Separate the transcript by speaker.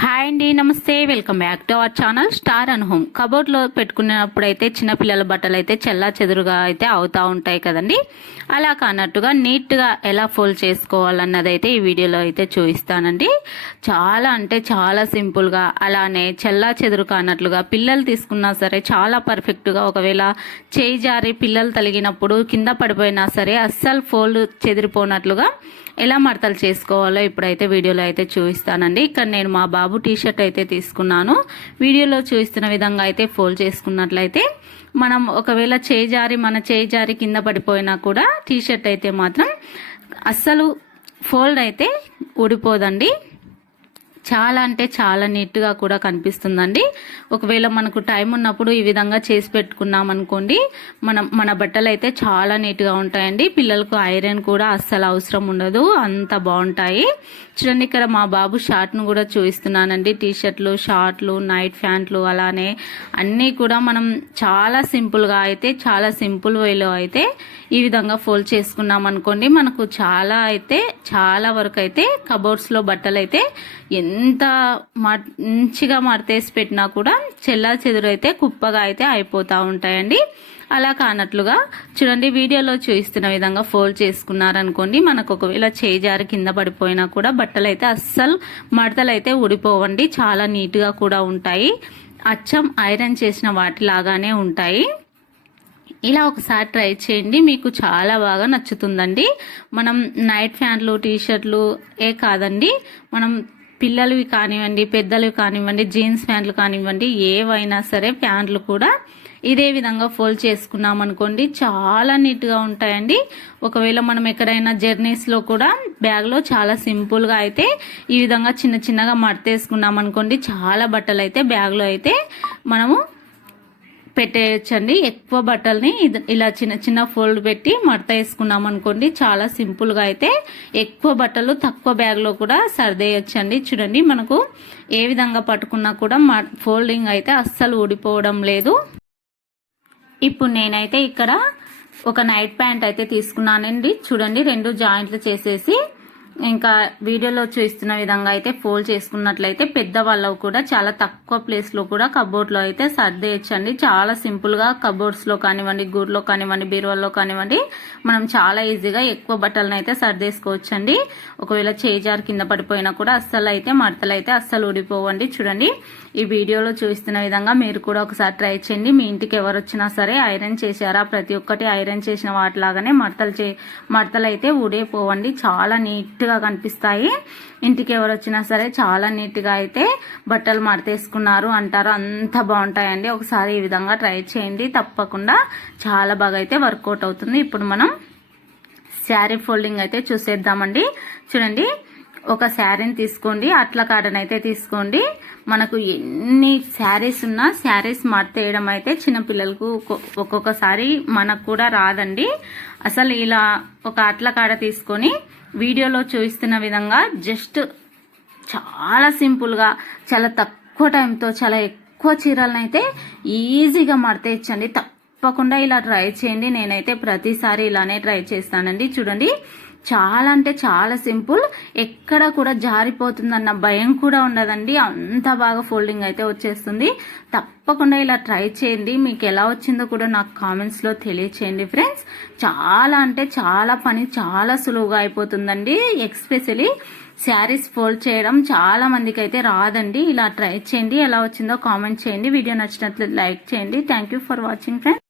Speaker 1: Hi అండి నమస్తే. Welcome back to our channel star and home. కబోర్డ్లో పెట్టుకున్నప్పుడు అయితే చిన్నపిల్లల బట్టలు అయితే చెల్లా చెదురుగా అయితే అవుతూ ఉంటాయి కదండి. అలా కానట్టుగా నీట్గా ఎలా ఫోల్డ్ చేసుకోవాలన్నది అయితే ఈ వీడియోలో అయితే చూపిస్తానండి. చాలా అంటే చాలా సింపుల్గా అలానే చెల్లా చెదురు కానట్లుగా పిల్లలు తీసుకున్నా సరే చాలా పర్ఫెక్ట్గా ఒకవేళ చేయి జారి పిల్లలు తలిగినప్పుడు కింద పడిపోయినా సరే అస్సలు ఫోల్డ్ చెదిరిపోనట్లుగా ఎలా మడతలు చేసుకోవాలో ఇప్పుడైతే వీడియోలో అయితే చూపిస్తానండి. ఇక్కడ నేను మా బాబు టీ షర్ట్ అయితే తీసుకున్నాను. వీడియోలో చూస్తున్న విధంగా అయితే ఫోల్డ్ చేసుకున్నట్లయితే మనం ఒకవేళ చేయి జారి మన చేయి జారి కింద పడిపోయినా కూడా టీ షర్ట్ అయితే మాత్రం అస్సలు ఫోల్డ్ అయితే ఊడిపోదండి. చాలా అంటే చాలా నీట్గా కూడా కనిపిస్తుందండి. ఒకవేళ మనకు టైం ఉన్నప్పుడు ఈ విధంగా చేసి పెట్టుకున్నాం అనుకోండి మనం మన బట్టలు అయితే చాలా నీట్గా ఉంటాయండి. పిల్లలకు ఐరన్ కూడా అస్సలు అవసరం ఉండదు అంత బాగుంటాయి. చూడండి ఇక్కడ మా బాబు షార్ట్ను కూడా చూపిస్తున్నానండి. టీ షర్ట్లు షార్ట్లు నైట్ ప్యాంట్లు అలానే అన్నీ కూడా మనం చాలా సింపుల్గా అయితే చాలా సింపుల్ వేలో అయితే ఈ విధంగా ఫోల్డ్ చేసుకున్నాం అనుకోండి మనకు చాలా అయితే చాలా వరకు అయితే కబోర్డ్స్లో బట్టలు అయితే ఎంత మంచిగా మడతేసి పెట్టినా కూడా చెల్లా చెదురైతే కుప్పగా అయితే అయిపోతూ ఉంటాయండి. అలా కానట్లుగా చూడండి వీడియోలో చూపిస్తున్న విధంగా ఫోల్డ్ చేసుకున్నారనుకోండి మనకు ఒకవేళ చేజారి కింద పడిపోయినా కూడా బట్టలు అయితే అస్సలు మడతలు అయితే ఊడిపోవండి. చాలా నీట్గా కూడా ఉంటాయి. అచ్చం ఐరన్ చేసిన వాటిలాగానే ఉంటాయి. ఇలా ఒకసారి ట్రై చేయండి. మీకు చాలా బాగా నచ్చుతుందండి. మనం నైట్ ఫ్యాంట్లు టీషర్ట్లు ఏ కాదండి. మనం పిల్లలవి కానివ్వండి పెద్దలవి కానివ్వండి జీన్స్ ప్యాంట్లు కానివ్వండి ఏవైనా సరే ప్యాంట్లు కూడా ఇదే విధంగా ఫోల్డ్ చేసుకున్నాం అనుకోండి చాలా నీట్గా ఉంటాయండి. ఒకవేళ మనం ఎక్కడైనా జర్నీస్లో కూడా బ్యాగ్లో చాలా సింపుల్గా అయితే ఈ విధంగా చిన్న చిన్నగా మడతేసుకున్నాం అనుకోండి చాలా బట్టలు అయితే బ్యాగ్లో అయితే మనము పెట్టేయచ్చండి. ఎక్కువ బట్టల్ని ఇలా చిన్న చిన్న ఫోల్డ్ పెట్టి మడత వేసుకున్నాం అనుకోండి చాలా సింపుల్గా అయితే ఎక్కువ బట్టలు తక్కువ బ్యాగ్లో కూడా సర్దేయచ్చండి. చూడండి మనకు ఏ విధంగా పట్టుకున్నా కూడా ఫోల్డింగ్ అయితే అస్సలు ఊడిపోవడం లేదు. ఇప్పుడు నేనైతే ఇక్కడ ఒక నైట్ ప్యాంట్ అయితే తీసుకున్నానండి. చూడండి రెండు జాయింట్లు చేసేసి ఇంకా వీడియోలో చూస్తున్న విధంగా అయితే ఫోల్డ్ చేసుకున్నట్లయితే పెద్దవాళ్ళు కూడా చాలా తక్కువ ప్లేస్లో కూడా కబోర్డ్లో అయితే సర్దేయచ్చండి. చాలా సింపుల్గా కబోర్డ్స్లో కానివ్వండి గూడ్లో కానివ్వండి బీరువాల్లో కానివ్వండి మనం చాలా ఈజీగా ఎక్కువ బట్టలను అయితే సర్దేసుకోవచ్చండి. ఒకవేళ చేజార్ కింద పడిపోయినా కూడా అస్సలు అయితే మడతలు అయితే అస్సలు ఊడిపోవండి. చూడండి ఈ వీడియోలో చూస్తున్న విధంగా మీరు కూడా ఒకసారి ట్రై చేయండి. మీ ఇంటికి ఎవరు వచ్చినా సరే ఐరన్ చేశారా? ప్రతి ఒక్కటి ఐరన్ చేసిన వాటిలాగానే మడతలు చే మడతలు అయితే ఊడిపోవండి. చాలా నీట్ నీట్గా కనిపిస్తాయి. ఇంటికి ఎవరు వచ్చినా సరే చాలా నీట్గా అయితే బట్టలు మడతేసుకున్నారు అంటారు. అంత బాగుంటాయండి. ఒకసారి ఈ విధంగా ట్రై చేయండి. తప్పకుండా చాలా బాగా అయితే వర్కౌట్ అవుతుంది. ఇప్పుడు మనం శారీ ఫోల్డింగ్ అయితే చూసేద్దామండి. చూడండి ఒక శారీని తీసుకోండి. అట్ల కాటన్ అయితే తీసుకోండి. మనకు ఎన్ని శారీస్ ఉన్నా శారీస్ మడతేయడం అయితే చిన్నపిల్లలకు ఒక్కొక్కసారి మనకు కూడా రాదండి. అసలు ఇలా ఒక అట్ల కాడ తీసుకొని వీడియోలో చూపిస్తున్న విధంగా జస్ట్ చాలా సింపుల్గా చాలా తక్కువ టైంతో చాలా ఎక్కువ చీరలను అయితే ఈజీగా మడతేయచ్చండి. తప్పకుండా ఇలా ట్రై చేయండి. నేనైతే ప్రతిసారి ఇలానే ట్రై చేస్తానండి. చూడండి. చాలా అంటే చాలా సింపుల్. ఎక్కడ కూడా జారిపోతుందన్న భయం కూడా ఉండదండి. అంత బాగా ఫోల్డింగ్ అయితే వచ్చేస్తుంది. తప్పకుండా ఇలా ట్రై చేయండి. మీకు ఎలా వచ్చిందో కూడా నాకు కామెంట్స్లో తెలియచేయండి ఫ్రెండ్స్. చాలా అంటే చాలా పని చాలా సులువుగా అయిపోతుందండి. ఎక్స్పెషలీ శారీస్ ఫోల్డ్ చేయడం చాలా మందికి అయితే రాదండి. ఇలా ట్రై చేయండి. ఎలా వచ్చిందో కామెంట్ చేయండి. వీడియో నచ్చినట్లు లైక్ చేయండి. Thank for watching friends.